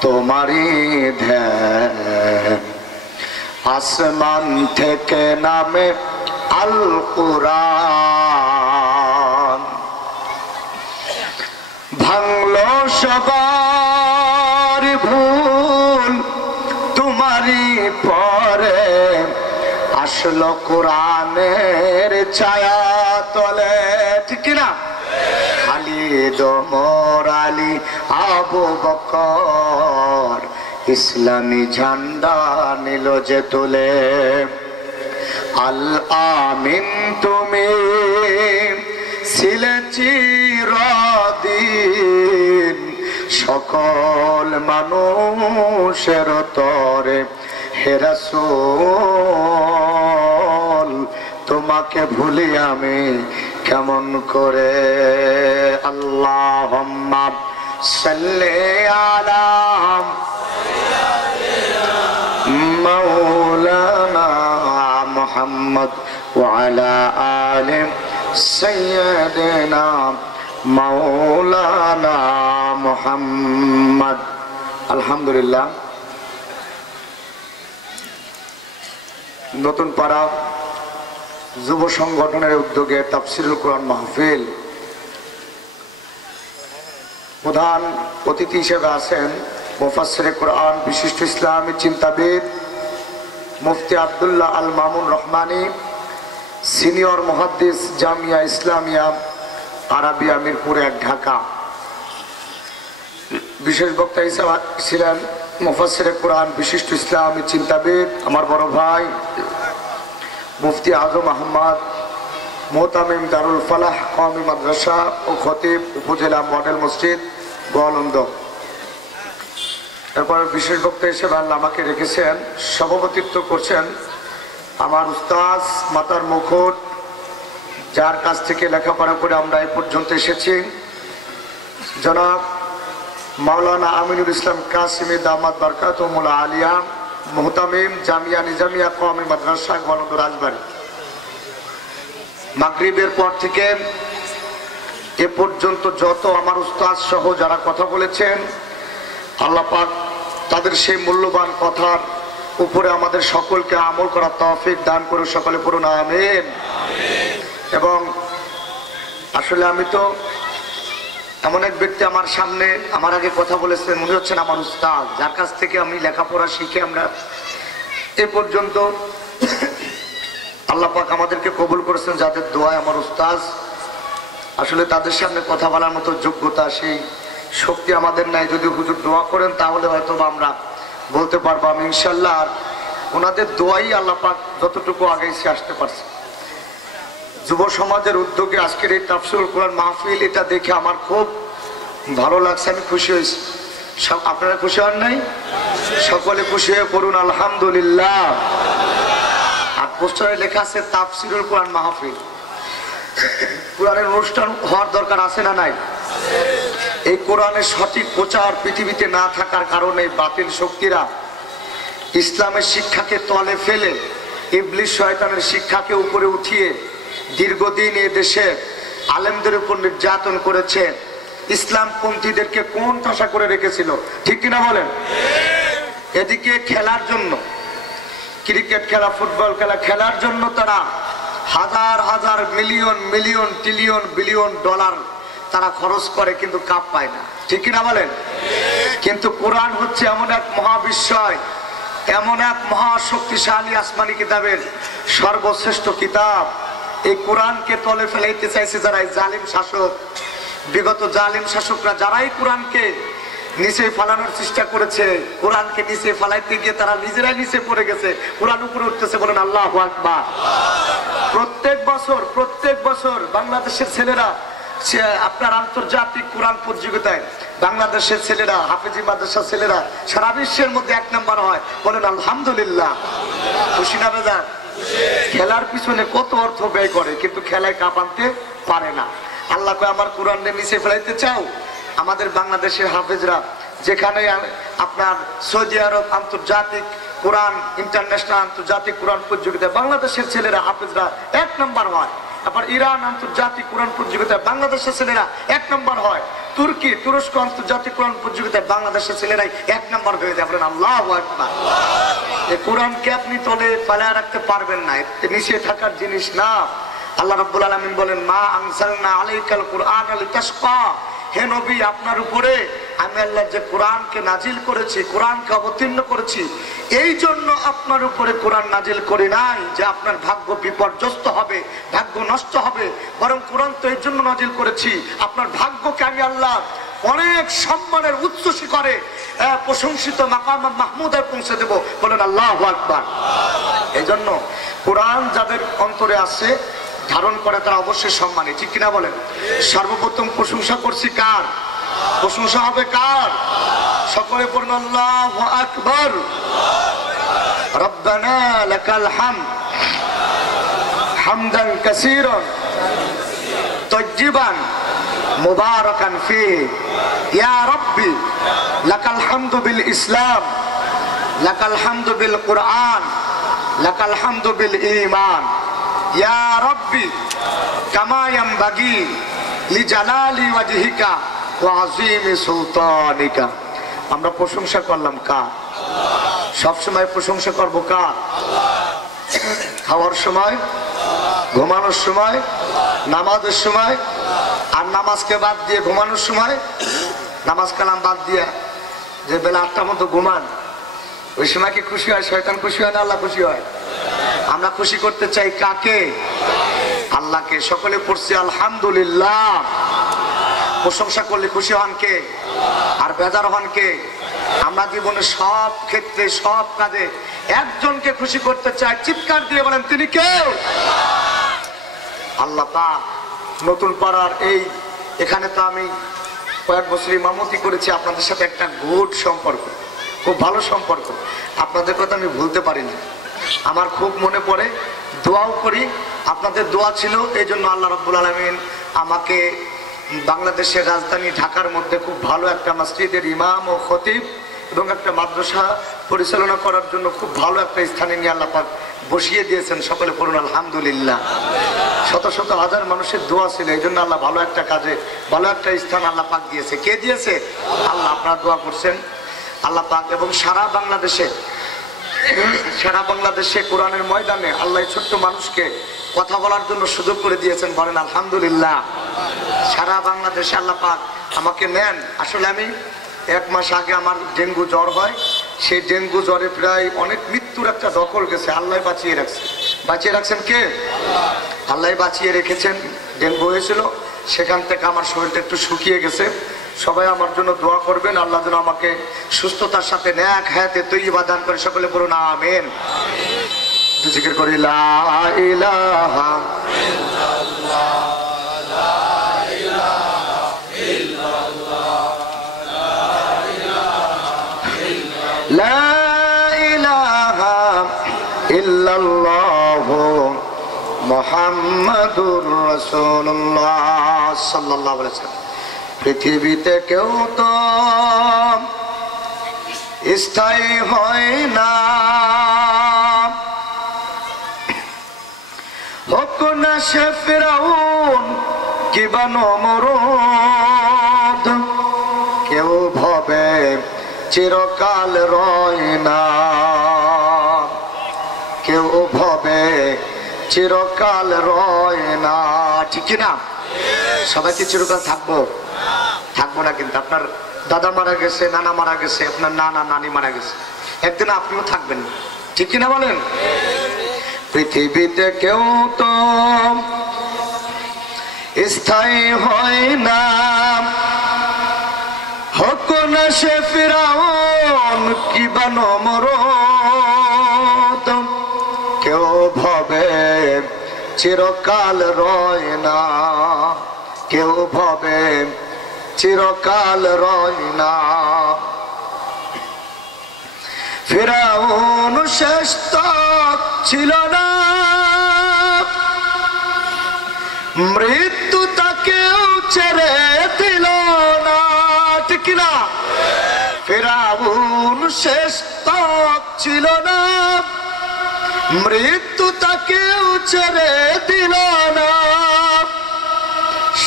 তোমারই ধ্যান। আসমান থেকে নামে আল কুরআন, ভাঙলো সবার ভুল তোমারই পরে, আসলো কোরআনের ছায়া তলে। ঠিক না? খালিদ ওমর আলী আবু বকর ইসলামী ঝান্ডা নিল যে তুলে। আল আমিন তুমি ছিলে চিরদিন, সকল মানুষের তরে হে রাসূল, তোমাকে ভুলি আমি কেমন করে। আল্লাহুম্মা সাল্লি আলা মাওলানা মুহাম্মদ ওয়া আলা আলি সাইয়্যিদিনা মাওলানা মুহাম্মদ। আলহামদুলিল্লাহ, নতুন পাড়া যুব সংগঠনের উদ্যোগে তাফসিরুল কোরআন মাহফিল, প্রধান অতিথি হিসেবে আছেন মুফাসসিরে কোরআন বিশিষ্ট ইসলামী চিন্তাবিদ মুফতি আব্দুল্লাহ আল মামুন রহমানী, সিনিয়র মুহাদ্দিস জামিয়া ইসলামিয়া আরাবিয়া মিরপুর 1 ঢাকা। বিশেষ বক্তা হিসেবে ছিলেন মুফাসসিরে কোরআন বিশিষ্ট ইসলামী চিন্তাবিদ আমার বড় ভাই মুফতি আজম আহমদ, মোহতামিম দারুল ফালাহ কওমি মাদ্রাসা ও খতিব উপজেলা মডেল মসজিদ গোয়ালন্দ। এরপর বিশেষ বক্তা হিসেবে আল্লাহ আমাকে রেখেছেন, সভাপতিত্ব করছেন আমার উস্তাদ মাতার মুকুট, যার কাছ থেকে লেখাপড়া করে আমরা এই পর্যন্ত এসেছি, জনাব মাওলানা আমিনুল ইসলাম কাসিমি দামাত বারকাতুহুল আলিয়া, মোহতামিম জামিয়া নিজামিয়া কওমি মাদ্রাসা গোয়ালন্দ রাজবাড়ী। মাগরিবের পর থেকে এ পর্যন্ত যত আমার উস্তাদ সহ যারা কথা বলেছেন, আল্লাহ পাক তাদের সেই মূল্যবান কথার উপরে আমাদের সকলকে আমল করার তৌফিক দান করে সকলে পড়ুন আমিন। এবং আসলে আমি তো এমন এক ব্যক্তি আমার সামনে আমার আগে কথা বলেছেন, উনি হচ্ছেন আমার উস্তাদ, যার কাছ থেকে আমি লেখাপড়া শিখে আমরা এ পর্যন্ত আল্লাহ পাক আমাদেরকে কবুল করেছেন, যাদের দোয়ায় আমার উস্তাদ। আসলে তাদের সামনে কথা বলার মতো যোগ্যতা সেই শক্তি আমাদের নাই, যদি হুজুর দোয়া করেন তাহলে হয়তো আমরা বলতে পারবো আমি ইনশাল্লাহ। আর ওনাদের দোয়াই আল্লাহ পাক যতটুকু আগাইছে আসতে পারছে। যুব সমাজের উদ্যোগে আজকের এই তাফসিরুল কোরআন মাহফিল, এটা দেখে আমার খুব ভালো লাগছে, আমি খুশি হয়েছি। আপনারা খুশি হন নাই? সকলে খুশি হয়ে পড়ুন আলহামদুলিল্লাহ। আর পোস্টারে লেখা আছে তাফসিরুল কোরআন মাহফিল। কোরআনের অনুষ্ঠান হওয়ার দরকার আছে না নাই? এই কোরআনের সঠিক প্রচার পৃথিবীতে না থাকার কারণে বাতিল শক্তিরা ইসলামের শিক্ষাকে তলে ফেলে ইবলিস শয়তানের শিক্ষাকে উপরে উঠিয়ে দীর্ঘদিন এ দেশে আলেমদের উপর নির্যাতন করেছে, ইসলামপন্থীদেরকে কোন ঠাসা করে রেখেছিল, ঠিক কিনা বলেন? এদিকে খেলার জন্য, ক্রিকেট খেলা, ফুটবল খেলা খেলার জন্য তারা হাজার হাজার million million trillion billion dollar তারা খরচ করে, কিন্তু কাপ পায় না, ঠিক কিনা বলেন? কিন্তু কোরআন হচ্ছে এমন এক মহাবিশ্বয়, এমন এক মহাশক্তিশালী আসমানি কিতাবের সর্বশ্রেষ্ঠ কিতাব। এই কোরআনকে তলে ফেলাইতে চাইছে যারা জালিম শাসক, বিগত জালিম শাসকরা যারাই কোরআনকে নিচে ফালানোর চেষ্টা করেছে, কোরআনকে নিচে ফালাইতে গিয়ে তারা নিজেরাই নিচে পড়ে গেছে, কোরআন উপরে উঠতেছে। বলেন আল্লাহু আকবার। প্রত্যেক বছর বাংলাদেশের ছেলেরা আপনার আন্তর্জাতিক কোরআন প্রতিযোগিতায় বাংলাদেশের ছেলেরা, হাফেজি মাদ্রাসার ছেলেরা সারা বিশ্বের মধ্যে 1 নাম্বার হয়। বলেন আলহামদুলিল্লাহ। খুশি না বেজার? খেলার পিছনে কত অর্থ ব্যয় করে, কিন্তু খেলায় কাপ আনতে পারে না। আল্লাহ কয় আমার কোরআনের নিচে ফেলাইতে চাও? আমাদের বাংলাদেশের হাফেজরা যেখানে আপনার সৌদি আরব আন্তর্জাতিক কোরআন ইন্টারন্যাশনাল আন্তর্জাতিক কোরআন প্রতিযোগিতায় বাংলাদেশের ছেলেরা হাফেজরা 1 নাম্বার হয়। আবার ইরান আন্তর্জাতিক কোরআন প্রতিযোগিতায় বাংলাদেশের ছেলেরা 1 নাম্বার হয়। তুর্কি তুরস্ক আন্তর্জাতিক কোরআন প্রতিযোগিতায় বাংলাদেশের ছেলেরাই 1 নাম্বার হয়ে যায়। বলেন আল্লাহু আকবার। এই কোরআনকে আপনি তলে ফেলায় রাখতে পারবেন না, এতে মিশিয়ে থাকার জিনিস না। আল্লাহ রাব্বুল আলামিন বলেন মা আনজালনা আলাইকাল কুরআনা লিতাশকা, হে নবী আপনার উপরে আমি আল্লাহ যে কোরআনকে নাজিল করেছি, কোরআনকে অবতীর্ণ করেছি, এই জন্য আপনার উপরে কোরআন নাজিল করি নাই যে আপনার ভাগ্য বিপর্যস্ত হবে, ভাগ্য নষ্ট হবে, বরং কোরআন তো এই জন্য নাজিল করেছি আপনার ভাগ্যকে আমি আল্লাহ অনেক সম্মানের উচ্চ শিখরে প্রশংসিত মাকাম মাহমুদায় পৌঁছে দেব। বলেন আল্লাহু আকবার। এই জন্য কোরআন যাদের অন্তরে আছে ধারণ করে তারা অবশ্যই সম্মানী, ঠিক কিনা বলেন? সর্বপ্রথম প্রশংসা করছি কার? প্রশংসা হবে কার? সকলে পড়ুন আল্লাহু আকবার। রব্বানা লাকাল হামদ হামদান কাসীরান তাইয়িবান মুবারাকান ফীহি ইয়া রাব্বি লাকাল হামদু বিল ইসলাম, লাকাল হামদু বিল কুরআন, লাকাল হামদু বিল ঈমান, ইয়া রাব্বি কামা ইয়ানবাগি লিজালালি ওয়াজহিকা ওয়া আযীমি সুলতানিকা। আমরা প্রশংসা করলাম কার? সব সময় প্রশংসা করব কার? খাওয়ার সময়, ঘুমানোর সময়, নামাজের সময়, আর নামাজকে বাদ দিয়ে ঘুমানোর সময়, নামাজ কালাম বাদ দিয়ে যে বেলা 8টার মতো ঘুমান, ওই সময় কি খুশি হয়? শয়তান খুশি হয় না আল্লাহ খুশি হয়? আমরা খুশি করতে চাই কাকে? আল্লাহকে। সকলে পড়ছি আলহামদুলিল্লাহ। প্রশংসা করলে খুশি হন কে? আর বেজার হন কে? আমরা জীবনে সব ক্ষেত্রে সব কাজে একজনকে খুশি করতে চাই, চিৎকার দিয়ে বলেন তিনি কে? আল্লাহ পাক। নতুন পাড়ার এখানে তো আমি কয়েক বছর ইমামতি করেছি, আপনাদের সাথে একটা গুড সম্পর্ক, খুব ভালো সম্পর্ক। আপনাদের কথা আমি ভুলতে পারি না, আমার খুব মনে পড়ে, দোয়াও করি। আপনাদের দোয়া ছিল, এই জন্য আল্লাহ রাব্বুল আলামিন আমাকে বাংলাদেশের রাজধানী ঢাকার মধ্যে খুব ভালো একটা মসজিদের ইমাম ও খতিব এবং একটা মাদ্রাসা পরিচালনা করার জন্য খুব ভালো একটা স্থানে নিয়ে আল্লাহ পাক বসিয়ে দিয়েছেন। সকলে পড়ুন আলহামদুলিল্লাহ। শত শত হাজার মানুষের দোয়া ছিল, এই জন্য আল্লাহ ভালো একটা কাজে ভালো একটা স্থান আল্লাহ পাক দিয়েছে। কে দিয়েছে? আল্লাহ। আপনারা দোয়া করছেন আল্লাহ পাক। এবং সারা বাংলাদেশে কোরআনের ময়দানে আল্লাহ ছোট্ট মানুষকে কথা বলার জন্য সুযোগ করে দিয়েছেন। বলেন আলহামদুলিল্লাহ। সারা বাংলাদেশে আল্লাহ পাক আমাকে নেন। আসলে আমি 1 মাস আগে আমার ডেঙ্গু জ্বর হয়, সেই ডেঙ্গু জ্বরে প্রায় অনেক মৃত্যুর একটা দখল গেছে, আল্লাহ বাঁচিয়ে রাখছে। বাঁচিয়ে রাখছেন কে? আল্লাহ বাঁচিয়ে রেখেছেন। ডেঙ্গু হয়েছিল, সেখান থেকে আমার শরীরটা একটু শুকিয়ে গেছে। সবাই আমার জন্য দোয়া করবেন, আল্লাহ যেন আমাকে সুস্থতার সাথে নেক হায়াতে তৈয়বা দান করে। সকলে বলুন আমিন। জিকির করি লা ইলাহা ইল্লাল্লাহ, লা ইলাহা ইল্লাল্লাহ, লা ইলাহা ইল্লাল্লাহ মুহাম্মাদুর রাসূলুল্লাহ সাল্লাল্লাহু আলাইহি ওয়াসাল্লাম। পৃথিবীতে কেউ তো স্থায়ী হয় না, হোক না সে ফিরাউন কিবা নমরুদ, কেউ ভবে চিরকাল রয় না, কেউ ভবে চিরকাল রয় না। ঠিক না? সবাই কি চিরকাল থাকবো? থাকবো না। কিন্তু আপনার দাদা মারা গেছে, নানা মারা গেছে, আপনার নানা নানি মারা গেছে, একদিন আপনিও থাকবেন, ঠিক কিনা বলেন? পৃথিবীতে কেউ তো স্থায়ী হয় না, হোক না সে ফিরাউন কিবা নমরুদ, কেউ ভবে চিরকাল রয় না, কেউ ভবে চিরকাল রয় না। ফিরাউন শেষ তক ছিল না, মৃত্যু তাকেও ছেড়ে দিল না, ঠিক না? ফিরাউন শেষ তক ছিল না, মৃত্যু তাকেও ছেড়ে দিল না।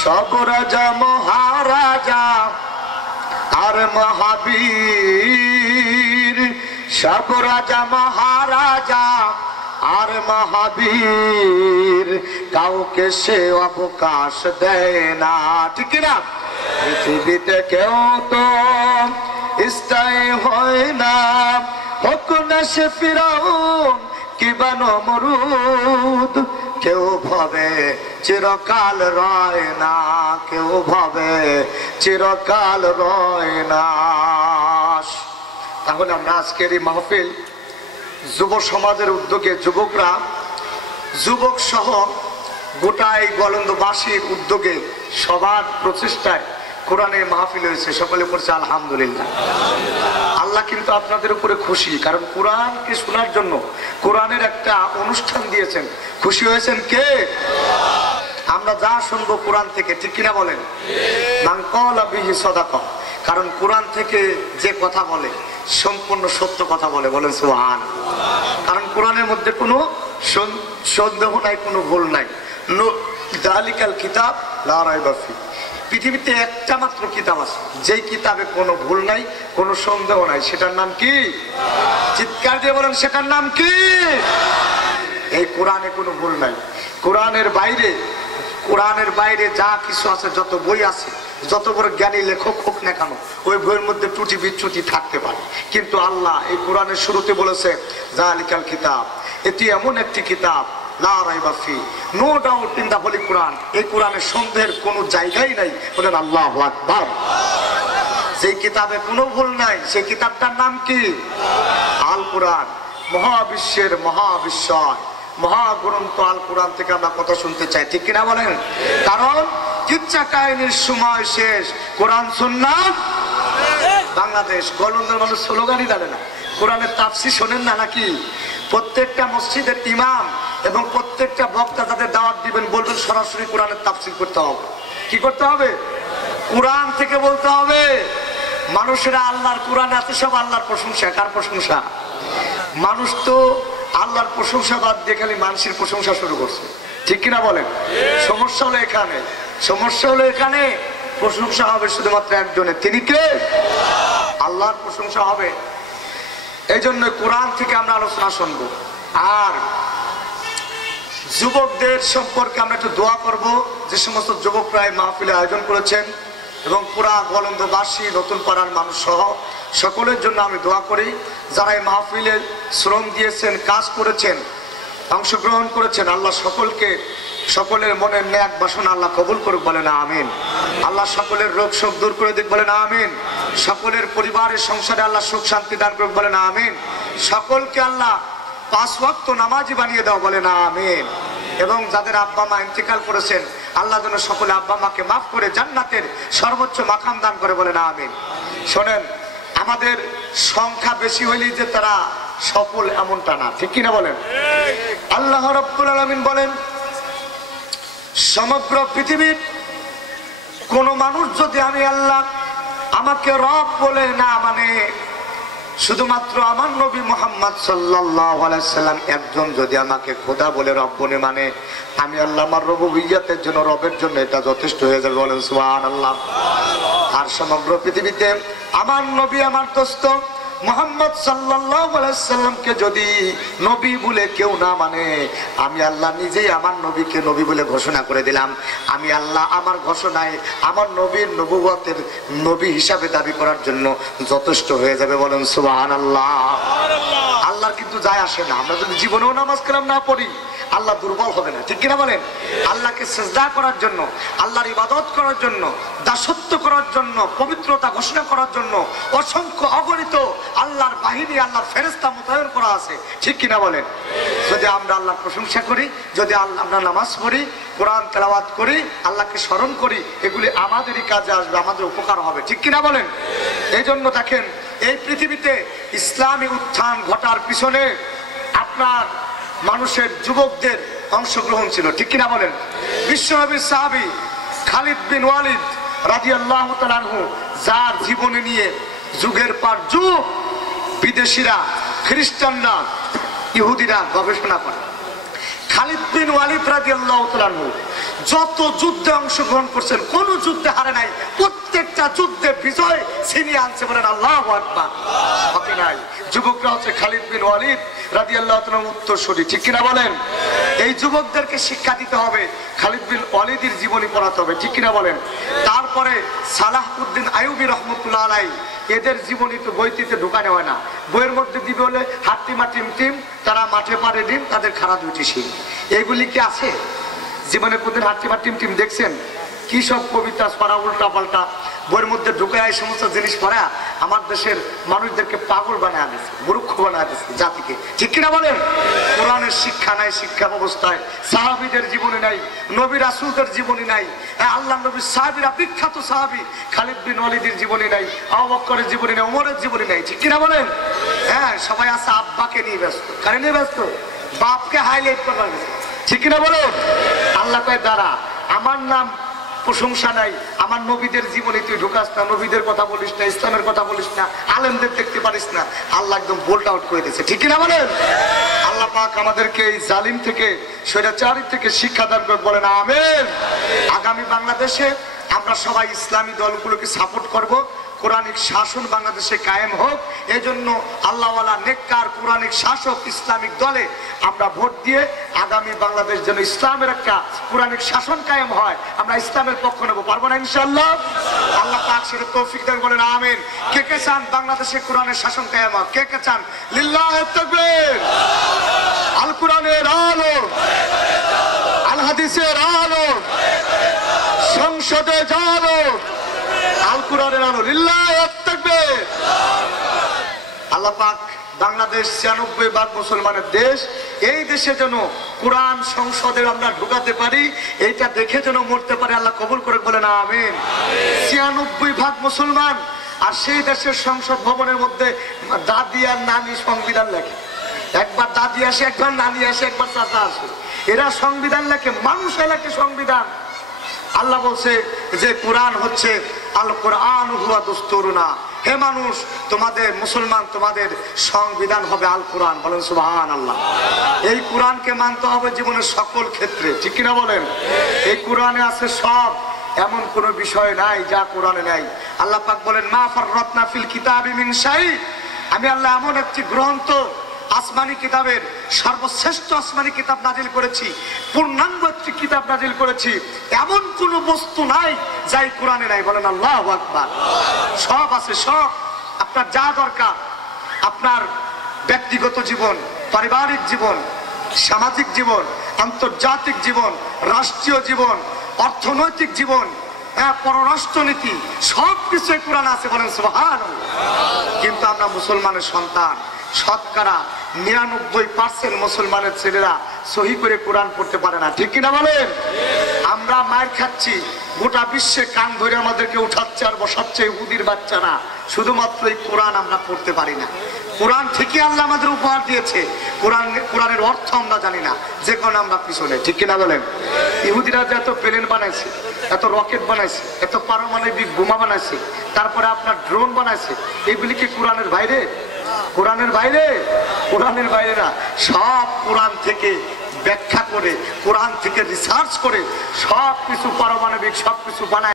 সব রাজা মহারাজা আর মহাবীর, সব রাজা মহারাজা আর মহাবীর, কাউকে সে অবকাশ দেয় না। ঠিক না? পৃথিবীতে কেউ তো স্থায়ী হয় না, হোক না সে ফিরাউন কিবা নমরুদ, কেউ ভাবে চিরকাল রয় না, কেউ ভাবে চিরকাল রয় না। তাহলে আমরা আজকের এই মাহফিল যুব সমাজের উদ্যোগে, যুবকরা, যুবক সহ গোটা এই গোলন্দবাসীর উদ্যোগে, সবার প্রচেষ্টায় কোরআনের মাহফিল হয়েছে। সকলে পড়ছে আলহামদুলিল্লাহ। আল্লাহ কিন্তু আপনাদের উপরে খুশি, কারণ কোরআনকে শোনার জন্য কোরআনের একটা অনুষ্ঠান দিয়েছেন। খুশি হয়েছেন কে? আমরা যা শুনবো কোরআন থেকে, ঠিক কিনা বলেন? মান ক্বালা বিহি সাদাকা, কারণ কোরআন থেকে যে কথা বলে সম্পূর্ণ সত্য কথা বলে। বলেন সুবহানাল্লাহ। কারণ কোরআনের মধ্যে কোনো সন্দেহ নাই, কোনো ভুল নাই। যালিকাল কিতাব লা রাইবা ফি, পৃথিবীতে একটা মাত্র কিতাব আছে যেই কিতাবে কোনো ভুল নাই, কোনো সন্দেহ নাই। সেটার নাম কি? চিৎকার দিয়ে বলেন, সেটার নাম কি? এই কোরআনে কোনো ভুল নাই। কোরআনের বাইরে যা কিছু আছে, যত বই আছে, যত বড় জ্ঞানী লেখক হোক না কেন, ওই বইয়ের মধ্যে ত্রুটি বিচ্যুতি থাকতে পারে, কিন্তু আল্লাহ এই কোরআনের শুরুতে বলেছে যালিকাল কিতাব, এটি এমন একটি কিতাব লা রাইবা ফি, no doubt in the holy Quran. এই কোরআনের সন্দেহের কোনো জায়গাই নাই। বলেন আল্লাহু আকবার। যেই কিতাবে কোনো ভুল নাই, সেই কিতাবটার নাম কি? আল কোরআন। মহাবিশ্বের মহাবিশ্বয় মহাগ্রন্থ আল কোরআন থেকে আমরা কথা শুনতে চাই, ঠিক কিনা বলেন? কারণ কিচ্ছা কাহিনীর সময় শেষ, কোরআন সুন্নাত বাংলাদেশ। গোলন্দার মানুষ স্লোগানই জানে না, কোরআনের তাফসীর শোনেন না নাকি? প্রত্যেকটা মসজিদের ইমাম এবং প্রত্যেকটা বক্তা যাদের দাওয়াত দিবেন বলবেন সরাসরি কোরআনের তাফসীর করতে হবে। কি করতে হবে? কোরআন থেকে বলতে হবে। মানুষেরা আল্লাহর কোরআনে আছে সব আল্লাহর প্রশংসা। কার প্রশংসা? মানুষ তো আল্লাহর প্রশংসা বাদ দিয়ে খালি মানুষের প্রশংসা শুরু করছে, ঠিক কিনা বলেন? সমস্যা হলো এখানে, সমস্যা হলো এখানে প্রশংসা হবে শুধুমাত্র একজনের, তিনি কে? আল্লাহর প্রশংসা হবে। এই জন্য কোরআন থেকে আমরা আলোচনা শুনবো। আর যুবকদের সম্পর্কে আমরা একটু দোয়া করব। যে সমস্ত যুবকরা এই মাহফিলে আয়োজন করেছেন এবং পুরা গোলন্দবাসী, নতুন পাড়ার মানুষ সহ সকলের জন্য আমি দোয়া করি। যারা এই মাহফিলে শ্রম দিয়েছেন, কাজ করেছেন, অংশগ্রহণ করেছেন, আল্লাহ সকলকে, সকলের মনের ন্যাক বাসনা আল্লাহ কবুল করুক। বলেন আমিন। আল্লাহ সকলের রোগ শোক দূর করে দিক। বলেন আমিন। সকলের পরিবারের সংসারে আল্লাহ সুখ শান্তি দান করুক। বলেন আমিন। সকলকে আল্লাহ 5 ওয়াক্ত নামাজি বানিয়ে দাও। বলেন আমিন। এবং যাদের আব্বা মা ইন্তেকাল করেছেন, আল্লাহ যেন সকলে আব্বা মাকে মাফ করে জান্নাতের সর্বোচ্চ মাকাম দান করে। বলেন আমিন। শোনেন, আমাদের সংখ্যা বেশি হইলেই যে তারা সফল এমনটা না, ঠিক কিনা বলেন? আল্লাহ রাব্বুল আলামিন বলেন, সমগ্র পৃথিবীর কোন মানুষ যদি আমি আল্লাহ আমাকে রব বলে না মানে, শুধুমাত্র আমার নবী মুহাম্মদ সাল্লাল্লাহু আলাইহি সাল্লাম একজন যদি আমাকে খোদা বলে রব বলে মানে, আমি আল্লাহ আমার রুবুবিয়্যাতের জন্য, রবের জন্য এটা যথেষ্ট হয়ে যাবে। বলেন সুবহানাল্লাহ। আর সমগ্র পৃথিবীতে আমার নবী, আমার দোস্ত মুহাম্মদ সাল্লাল্লাহু আলাইহি সাল্লামকে যদি নবী বলে কেউ না মানে, আমি আল্লাহ নিজেই আমার নবীকে নবী বলে ঘোষণা করে দিলাম। আমি আল্লাহ আমার ঘোষণায় আমার নবীর নবুয়তের নবী হিসাবে দাবি করার জন্য যথেষ্ট হয়ে যাবে। বলেন সুবহানাল্লাহ। আল্লাহর কিন্তু যায় আসে না। আমরা যদি জীবনেও নামাজ কালাম না পড়ি, আল্লাহ দুর্বল হবে না, ঠিক কিনা বলেন? আল্লাহকে সিজদা করার জন্য, আল্লাহর ইবাদত করার জন্য, দাসত্ব করার জন্য, পবিত্রতা ঘোষণা করার জন্য অসংখ্য অগণিত আল্লাহর বাহিনী, আল্লাহর ফেরেশতা মোতায়েন করা আছে, ঠিক কিনা বলেন? যদি আমরা আল্লাহর প্রশংসা করি, যদি আমরা নামাজ পড়ি, কোরআন তেলাওয়াত করি, আল্লাহকে স্মরণ করি, এগুলি আমাদেরই কাজে আসবে, আমাদের উপকার হবে, ঠিক কিনা বলেন? এই জন্য দেখেন, এই পৃথিবীতে ইসলামী উত্থান ঘটার পিছনে আপনার মানুষের, যুবকদের অংশগ্রহণ ছিল, ঠিক কিনা বলেন? বিশ্বনবীর সাহাবী খালিদ বিন ওয়ালিদ রাদিয়াল্লাহু তাআলা আনহু, যার জীবনী নিয়ে যুগের পর যুগ বিদেশিরা, খ্রিস্টানরা, ইহুদিরা গবেষণা করে। খালিদ বিন ওয়ালিদ রাদিয়াল্লাহু তাআলা আনহু যত যুদ্ধে অংশগ্রহণ করছেন কোন যুদ্ধে হারে নাই, প্রত্যেকটা যুদ্ধে বিজয় ছিনিয়ে আনছে। বলেন আল্লাহু আকবার। হবে নাই যুবকরা হচ্ছে খালিদ বিন ওয়ালিদ রাদিয়াল্লাহু তাআলার উত্তরসূরি, ঠিক কিনা বলেন? এই যুবকদেরকে শিক্ষা দিতে হবে, খালিদ বিন ওয়ালিদের জীবনী পড়াতে হবে, ঠিক কিনা বলেন? তারপরে সালাহউদ্দিন আইয়ুবী রাহমাতুল্লাহ আলাইহি, এদের জীবনী তো বইটিতে ঢোকানো হয় না, বইয়ের মধ্যে দিবে হলে হাট্টিমা টিম টিম, তারা মাঠে পারে ডিম, তাদের খাড়া দুইটি শিং। এইগুলি কি আছে জীবনে? কোনদিন হাট্টিমা টিম টিম দেখছেন? কি সব কবিতা পড়া, উল্টা পাল্টা বইয়ের মধ্যে ঢুকে এই সমস্ত জিনিস পড়া আমার দেশের মানুষদেরকে পাগল বানায় দিচ্ছে, মূর্খ বানায় দিচ্ছে জাতিকে, ঠিক কিনা বলেন? কোরআনের শিক্ষা নাই, শিক্ষা ব্যবস্থায় সাহাবীদের জীবনী নাই, নবী রাসূলদের জীবনী নাই, আল্লাহ নবীর সাহাবীরা, বিখ্যাত সাহাবী খালিদ বিন ওয়ালিদের জীবনী নাই, আবু বকরের জীবনী নাই, ওমরের জীবনী নাই, ঠিক কিনা বলেন? হ্যাঁ, সবাই আছে আব্বাকে নিয়ে ব্যস্ত, কারে নিয়ে ব্যস্ত? বাপকে হাইলাইট করবার গেছে, ঠিক কিনা বলেন? আল্লাহ কয় দাঁড়া, আমার নাম প্রশংসা নাই, আমার নবীদের জীবনে তুই ঢুকাস না, নবীদের কথা বলিস না, ইসলামের কথা বলিস না, আলেমদের দেখতে পারিস না। আল্লাহ একদম বোল্ট আউট করে দিয়েছে, ঠিক কিনা বলেন? আল্লাহ পাক আমাদেরকে এই জালিম থেকে, স্বৈরাচারী থেকে শিক্ষা দান করে, বলেন আমিন। আগামী বাংলাদেশে আমরা সবাই ইসলামী দলগুলোকে সাপোর্ট করব, কোরআনিক শাসন বাংলাদেশে কায়েম হোক। এই জন্য আল্লাহওয়ালা নেককার কোরআনিক শাসক ইসলামিক দলে আমরা ভোট দিয়ে আগামী বাংলাদেশ যেন ইসলামের একটা কোরআনিক শাসন কায়েম হয়, আমরা ইসলামের পক্ষ নেব, পারবো না ইনশাআল্লাহ? আল্লাহ পাক সেটা তৌফিক দান, বলেন আমিন। কে কে চান বাংলাদেশে কোরআনের শাসন কায়েম হোক? কে কে চান? লিল্লাহি তাকবীর। আল কোরআনের আলো, আল হাদিসের আলো, সংসদে জালো, আল কোরআনের আলো, লিল্লাহি তাকবীর। আল্লাহ পাক বাংলাদেশ ৯৬ মুসলমানের দেশ, এই দেশে যেন কোরআন সংসদে আমরা ঢুকাতে পারি, এইটা দেখে যেন মরতে পারে, আল্লাহ কবুল করে, বলেন আমিন। ৯৬ মুসলমান, আর সেই দেশের সংসদ ভবনের মধ্যে দাদি আর নানি সংবিধান লেখে, একবার দাদি আসে, একবার নানি আসে, একবার চাচা আসে, এরা সংবিধান লেখে, মানুষ লেখে সংবিধান। আল্লাহ বলছে যে কোরআন হচ্ছে আল কোরআন হুয়া দুস্তুরুনা, হে মানুষ, তোমাদের মুসলমান, তোমাদের সংবিধান হবে আল কোরআন, বলেন সুবহানাল্লাহ। এই কোরআনকে মানতে হবে জীবনের সকল ক্ষেত্রে, ঠিক কিনা বলেন? এই কোরআনে আছে সব, এমন কোন বিষয় নাই যা কোরআনে নাই। আল্লাহ পাক বলেন মা ফাররাতনা ফিল কিতাবি মিন শাই, আমি আল্লাহ এমন একটি গ্রন্থ, আসমানি কিতাবের সর্বশ্রেষ্ঠ আসমানি কিতাব নাজিল করেছি, পূর্ণাঙ্গ একটি কিতাব নাজিল করেছি, এমন কোন বস্তু নাই যাই কোরআনে নাই, বলেন আল্লাহু আকবার। সব আছে, সব। আপনার যা দরকার, আপনার ব্যক্তিগত জীবন, পারিবারিক জীবন, সামাজিক জীবন, আন্তর্জাতিক জীবন, রাষ্ট্রীয় জীবন, অর্থনৈতিক জীবন, পররাষ্ট্রনীতি, সব কিছু কোরআন আছে, বলেন সুবহানাল্লাহ। কিন্তু আমরা মুসলমানের সন্তান, শতকরা ৯৯% মুসলমানের ছেলেরা সহি করে কোরআন পড়তে পারে না, ঠিক কিনা বলেন? আমরা মার খাচ্ছি, গোটা বিশ্বে কান ধরে আমাদেরকে উঠাচ্ছে আর বসাচ্ছে ইহুদির বাচ্চারা, শুধুমাত্র এই কোরআন আমরা পড়তে পারি না। কোরআন ঠিকই আল্লাহ আমাদের উপহার দিয়েছে, কোরআনের অর্থ আমরা জানি না, যে কারণে আমরা পিছনে, ঠিক কিনা বলেন? ইহুদিরা যে এত প্লেন বানাইছে, এত রকেট বানাইছে, এত পারমাণবিক বোমা বানাইছে, তারপরে আপনার ড্রোন বানাইছে, এগুলি কি কোরআনের বাইরে? কোরআনের বাইরে? কোরআনের বাইরে না, সব কোরআন থেকে ব্যাখ্যা করে, কোরআন থেকে রিসার্চ করে সব কিছু পারমাণবিক সব কিছু বানায়।